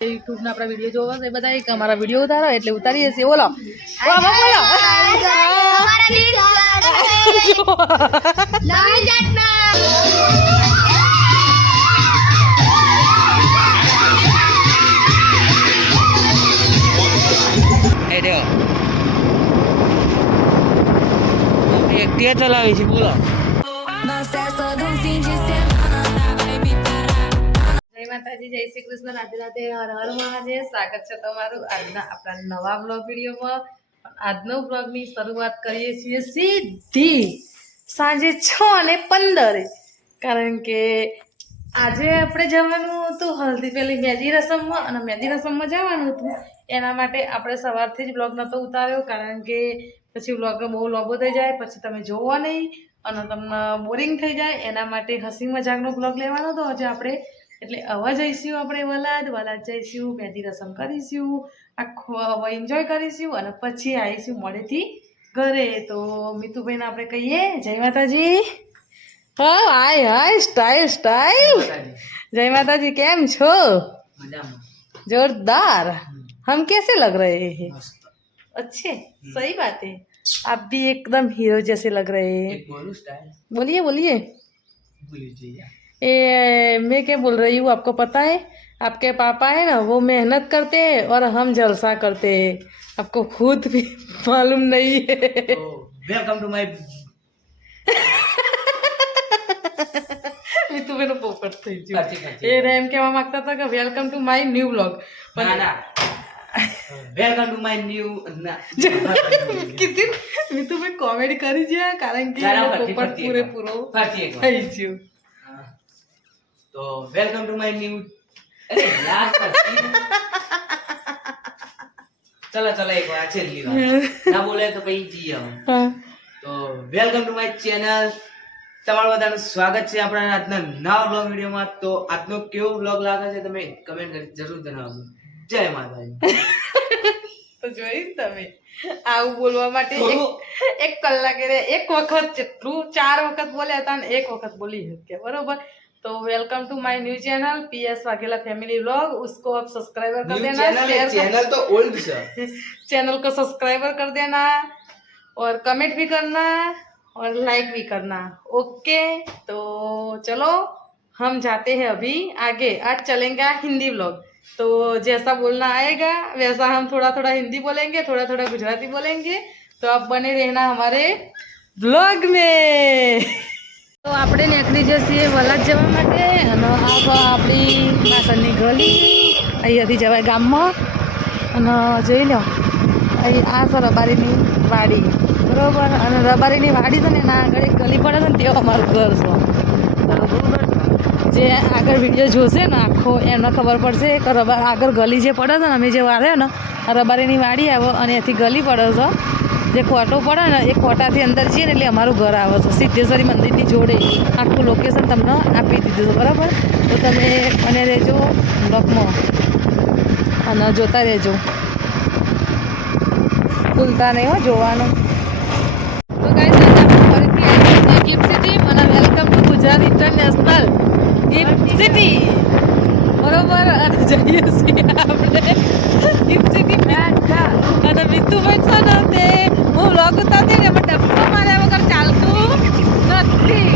YouTube ના આપણા video જોવો છે બધા એક અમારા વિડિયો ઉતારો એટલે ઉતારીએ છીએ બોલો બોલો અમારા દિલ નવી જાતના એ દેવો એકટીએ ચલાવી છે બોલો માતાજી જય શ્રી કૃષ્ણ રાધે રાધે હર હર મહાદેવ સ્વાગત છે તમારું આજના આપણા નવા બ્લોગ વિડીયોમાં આજનો બ્લોગની શરૂઆત કરીએ છીએ સીધી સાંજે 6:15 કારણ કે આજે આપણે જવાનું હતું હલ્દી પેલી મહેંદી રસમમાં અને મહેંદી રસમમાં જવાનું હતું એના માટે આપણે સવારથી જ બ્લોગ નહોતો ઉતાર્યો કારણ કે પછી બ્લોગ બહુ લાંબો થઈ જાય પછી તમે જોવો નહીં અને તમને બોરિંગ થઈ જાય એના માટે હસી મજાકનો બ્લોગ લેવાનો હતો આજે આપણે એટલે હવે જઈશું આપણે વલાદ જઈશું મહેંદી રસમ કરીશું આખો એન્જોય કરીશું અને પછી આવીશું મોડેથી ઘરે તો મીતુભાઈને આપણે કહીએ જય માતાજી હા હાય સ્ટાઇલ જય માતાજી કેમ છો जोरदार हम कैसे लग रहे हैं अच्छे सही बात है आप भी एकदम हीरो जैसे लग रहे हैं बोलिए बोलिए मैं क्या बोल रही हूँ आपको पता है आपके पापा है ना वो मेहनत करते हैं और हम जलसा करते हैं आपको खुद भी मालूम नहीं है वेलकम टू माय मैं तुम्हें पोपट થઈ ગયો એ એમ કહેવા માંગતા હતા કે welcome to my new vlog ના welcome to my new Keerthy मैं तुम्हें कॉमेडी કરી છે કારણ કે પોપટ પૂરેપૂરો થઈ ગયો तो वेलकम टू माय न्यू अरे यार चलो चलो एक बार अच्छे ली बात ना बोले तो પછી જી हम तो वेलकम टू माय चैनल તમારું બધાનું સ્વાગત છે આપણા આજના નવા બ્લોગ વિડિયોમાં તો આજનો કેવો બ્લોગ લાગે છે તમે કમેન્ટ કરી જરૂર જણાવજો જય માતાજી તો જોઈ તમે આવું બોલવા માટે એક કલાકે એક વખત જેટલું 4 વખત બોલ્યા હતા ને એક વખત બોલી શક્યા बराबर तो welcome to my new channel PS Vaghela family vlog उसको आप सब्सक्राइबर कर देना चैनल तो ओल्ड है चैनल को सब्सक्राइबर कर देना और कमेंट भी करना और लाइक भी करना ओके तो चलो हम जाते हैं अभी आगे आज चलेंगे हिंदी व्लॉग तो जैसा बोलना आएगा वैसा हम थोड़ा थोड़ा हिंदी बोलेंगे थोड़ा थोड़ा गुजराती बोलेंगे तो आप बने रहना हमारे व्लॉग में તો આપણે નીકળી જઈએ વલાદ જવા માટે અને આ આપણી પાછળની ગલી અહીંયાથી જવાય ગામમાં અને જોઈ લો અહીં આ છે રબારીની વાડી બરાબર અને રબારીની વાડી છે ને એના આગળ એક ગલી પડે છે ને તેવું અમારું ઘર છે બરાબર જે આગળ વિડીયો જોશે ને આખો એમને ખબર પડશે કે આગળ ગલી જે પડે છે ને અમે જે વાળ્યો ને આ રબારીની વાડી આવે અને એથી ગલી પડે છે જે કોટો પડે ને એ કોટાથી અંદર જઈએ ને એટલે અમારું ઘર આવે છે સિદ્ધેશ્વરી મંદિરની જોડે આખું લોકેશન તમને આપી દીધું છે બરાબર તો તમે મને રહેજો બ્લોગમાં અને જોતા રહેજો ભૂલતા નહીં હો જોવાનું તો ગાઈસ આજે આપણે ફરીથી આવી છીએ ગિફ્ટ સિટી અને welcome to Gujarat international gift city બરોબર અને જઈએ છીએ આપણે ગિફ્ટ સિટી અને મીતુભાઈ છે ને તે હું વ્લોગ ઉતારતી ને એમાં ડબ્બો માર્યા વગર ચાલતું નથી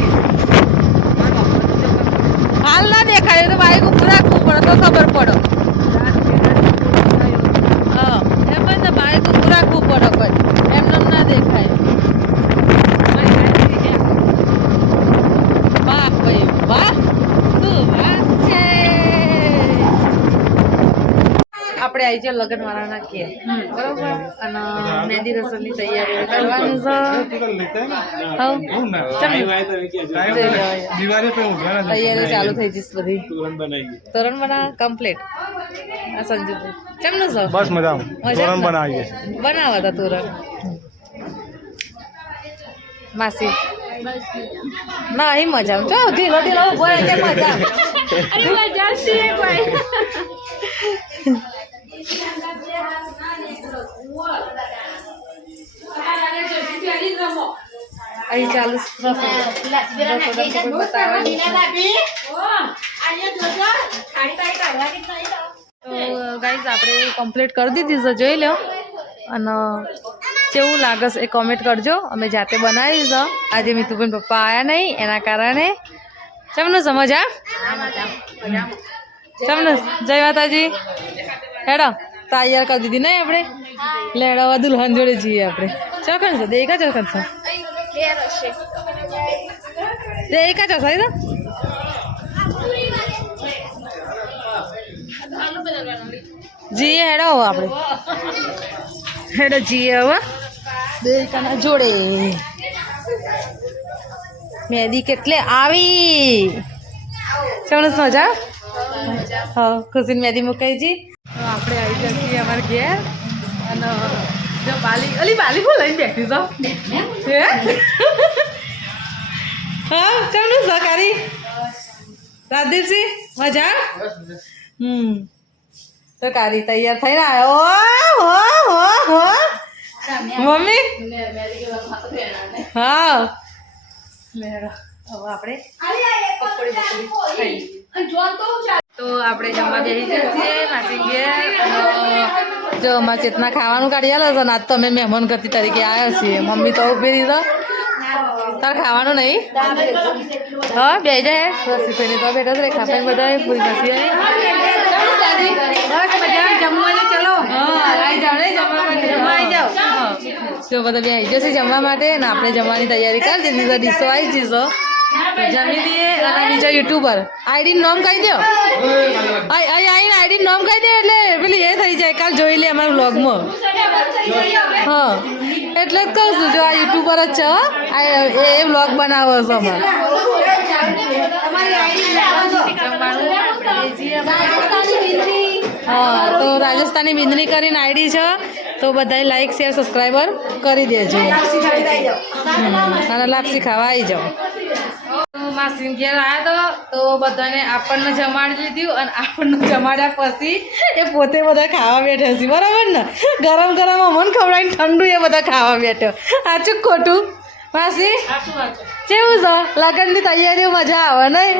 હાલ ના દેખાય તો બાઈક ઉપર રાખવું પડે તો ખબર પડે હા એમ જ ને બાઈક ઉપર રાખવું પડે કોઈ એમને ના દેખાય વાહ ભાઈ વાહ શું વાત છે આપણે આવી જાય લગ્નવાળાના કે બરોબર અને મહેંદી રસમની તૈયારી કરવાનું તૈયારી ચાલુ થઈ જઈશ બધી તોરણ બના કમ્પ્લીટ આ સંજુભાઈ કેમનું છે બસ મજા તોરણ બનાવીએ બનાવા હતા તોરણ માસી ના અહીં મજા જો ઢીલો ઢીલો બોલે કે મજા મજા છે કોઈ અહીં ચાલુ તો ગાઈઝ આપણે કમ્પ્લીટ કરી દીધી છે, જોઈ લો. અને કેવું લાગે છે એ કોમેન્ટ કરજો. અમે જાતે બનાવી છે. આજે મીતુબેન પપ્પા આવ્યા નહીં એના કારણે. ચમનું સમજા ચમનું જય માતાજી. હેડો તૈયાર કરી દીધી નહીં આપણે. લેડવા દુલ્હન જોડે જઈએ આપણે. ચોખણ છે દેખા ચોખણ છે દેખા ચોખાઈ તો જીએ હેડો હવે આપણે. હેડો જીએ હવે દેખાના જોડે. મેદી કેટલે આવી ચમણસ મજા. હા ખુશીને મેદી મુકાઈ જી. આપણે આવી જઈએ અમારે ઘેર. અને જો બાલી અલી બાલી હું લઈને બેઠી છો હે. હા ચમનું સહકારી રાજદીપસિંહ મજા. તો કારી તૈયાર થઈને આવ્યો. હો હો હો મમ્મી હા હવે આપણે તો આપણે જમવા બેસી જઈએ માસી ઘેર. જો અમારે ચેતના ખાવાનું કાઢી આલો છે ને આજ તો અમે મહેમાન ગતિ તરીકે આવ્યા છીએ. મમ્મી તો ઉભી દીધો તાર ખાવાનું નહીં. હા બે જાય રસી ફેરી તો બેઠા છે ખાપાઈ બધા પૂરી રસી જો બધા બે આવી જશે જમવા માટે ને આપણે જમવાની તૈયારી કરી દીધી તો ડીશો આવી જઈશો જમી દઈએ. અને બીજો યુટ્યુબર આઈડી નામ કહી દો. આઈડી નામ કહી દે એટલે પેલી એ થઈ જાય કાલ જોઈ લે અમારા વ્લોગમાં. હા એટલે જ કહું છું જો આ યુટ્યુબર જ છે એ વ્લોગ બનાવો છો અમારે. હા તો રાજસ્થાની બિંદની કરીને આઈડી છે તો બધાએ લાઈક શેર સબસ્ક્રાઈબર કરી દેજો. અને લાપસી ખાવા આવી જાઓ. માસી ઘેર આવ્યા તો બધાને આપણને જમાડી લીધું અને આપણને જમાડ્યા પછી એ પોતે બધા ખાવા બેઠા છે બરાબર ને. ગરમ ગરમ અમને ખવડાવીને ઠંડુ એ બધા ખાવા બેઠો. સાચું ખોટું માસી કેવું છે લગ્નની તૈયારીઓ મજા આવે નહીં.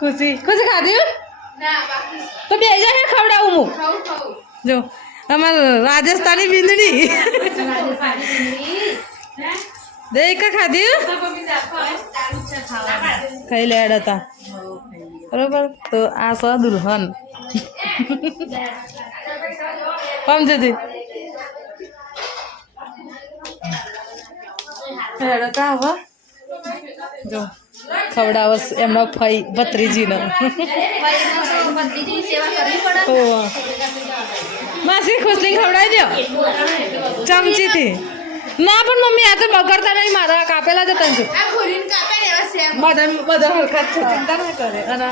ખુશી ખુશી ખાધ્યું તો બે હજાર ખવડાવું હું. જો અમારે રાજસ્થાની બિંદડી દેખા ખાધ્યું ખાઈ લે હતા બરોબર. તો આ સ દુલ્હન સમજતી હેડતા હવે જો ખવડાવસ એમનો ફઈ ભત્રીજીનો. માસી ખુશલી ખવડાવી દો ચમચીથી. ના પણ મમ્મી આ તો બગડતા નહીં મારા કાપેલા જ તને બધા હરખા છે ચિંતા ના કરે. અને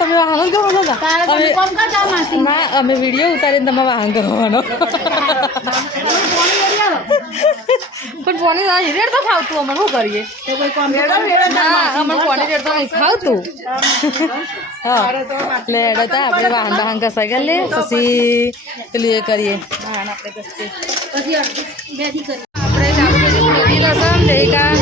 તમે વાહન કરો ના અમે વિડીયો ઉતારીને તમે વાહન કરવાનો. પણ પોની રેડ તો ખાવતું અમે શું કરીએ. ના અમારે પોની રેડ તો નહીં ખાવતું. હા એટલે રેડ હતા આપણે વાહન વાહન કસાઈ ગયા લે પછી પેલું એ કરીએ વાહન આપણે કસી આપણે લસણ દેખા.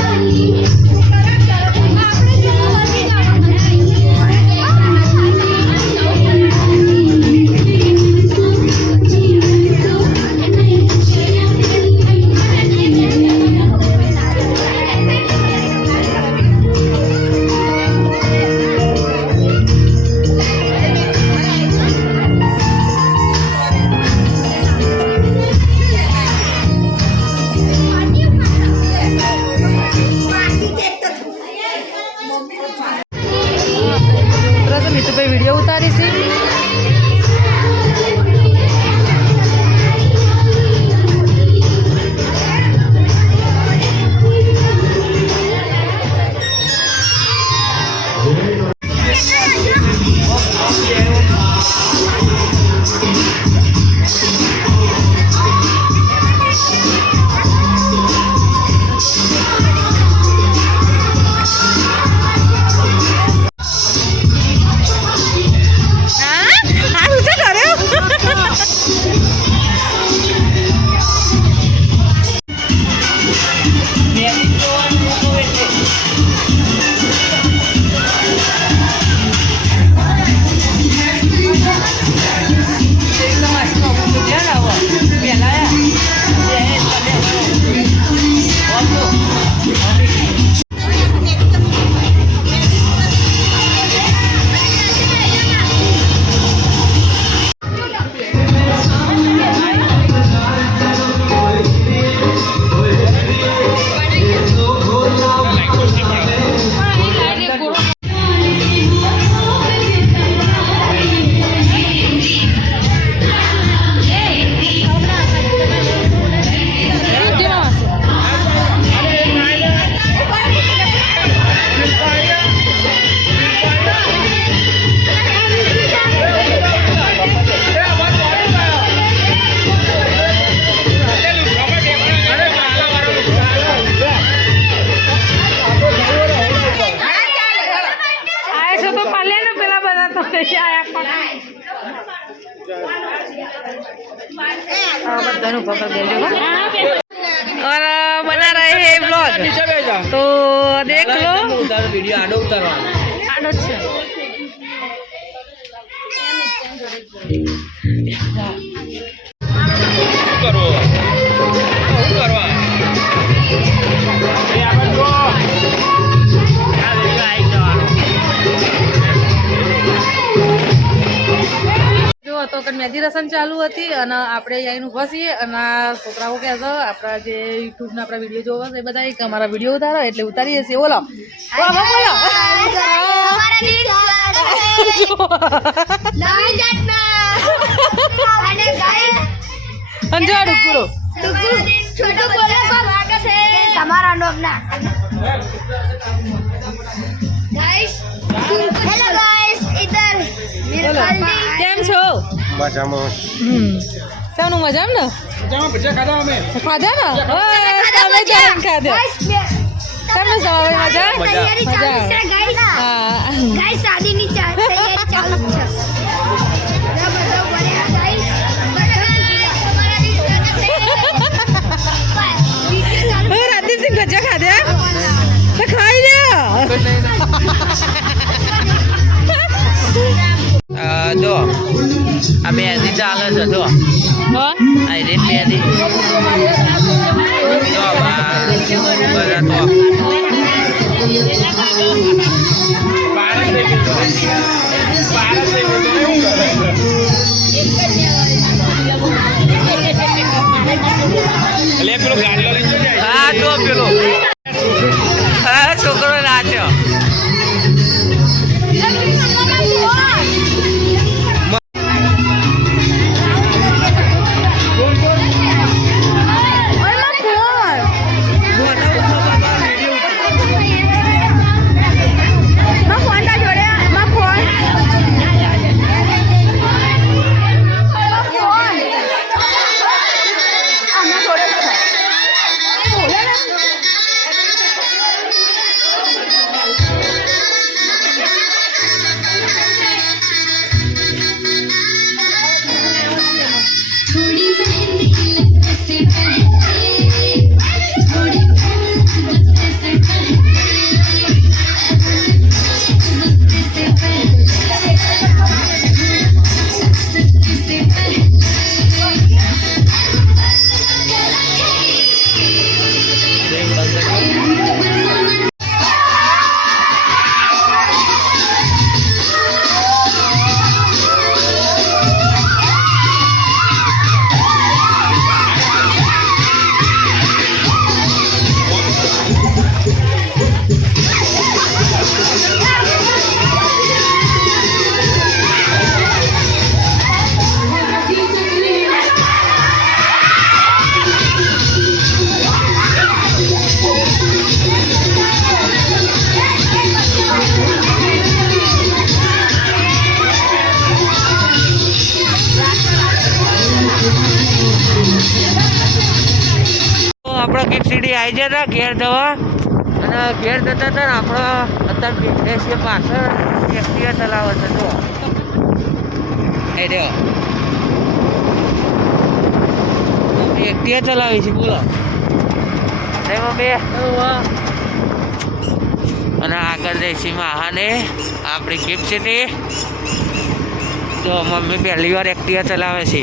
बहन ऊपर कर देंगे और बना रहे हैं ब्लॉग तो देख लो वीडियो आडो उतारवा જો તો કે મહેંદી રસમ ચાલુ હતી અને આપણે અહીંનું ઊભા છીએ અને આ છોકરાઓ કહે છે આપણા જે યુટ્યુબના આપણા વિડીયો જોવા છે એ બધા કે અમારા વિડીયો ઉતારો એટલે ઉતારીએ છીએ બોલો બોલો બોલો અંજાડું પૂરો તમારા નામના ગાઈસ હેલો ગાઈસ ઇધર કેમ છો મજામાં શાનું મજામ ને ખાધા ને તમે જાણ ખાધા તમને સવારે મજા તૈયારી ચાલુ છે ગાઈસ હા ગાઈસ શાદીની તૈયારી ચાલુ છે બધા બોલ્યા ગાઈસ રાધેસિંહ ગજા ખાધ્યા તો ખાઈ લે જો આ મહેંદી ચાલે છે જો આ રીત મહેંદી જો બધા તો હા તો પેલો હા છોકરો નાચ્યો આપણો ગીફ્ટ સીડી આવી જતા ઘેર જવા અને ઘેર જતા હતા ને આપણો અત્યારે દેશીય પાછળ એક્ટિવા ચલાવે છે જો એ રહ્યો એક્ટિવા ચલાવી છે બોલો જય મમ્મી અને આગળ દેશી મહાને આપણી ગીફ્ટ સીડી તો મમ્મી પહેલી વાર એક્ટિવા ચલાવે છે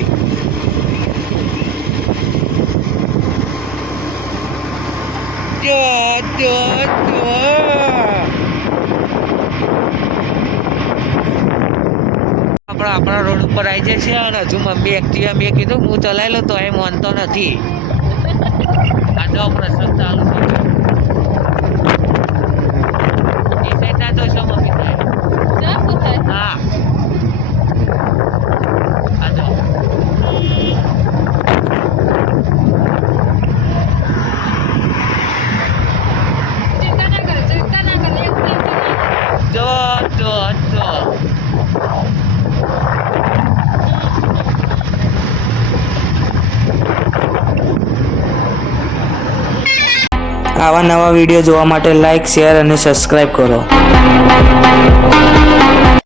આપણા રોડ ઉપર આવી જાય છે અને હજુ મમ્મી એક્ટિવા મેં કીધું હું ચલાવી લઉં તો એ માનતો નથી આ જો પ્રસંગ ચાલુ છે એ સાઈડ ના જોશો મમ્મી હા આ જો આવા નવા વિડીયો જોવા માટે લાઇક શેર અને સબસ્ક્રાઈબ કરો.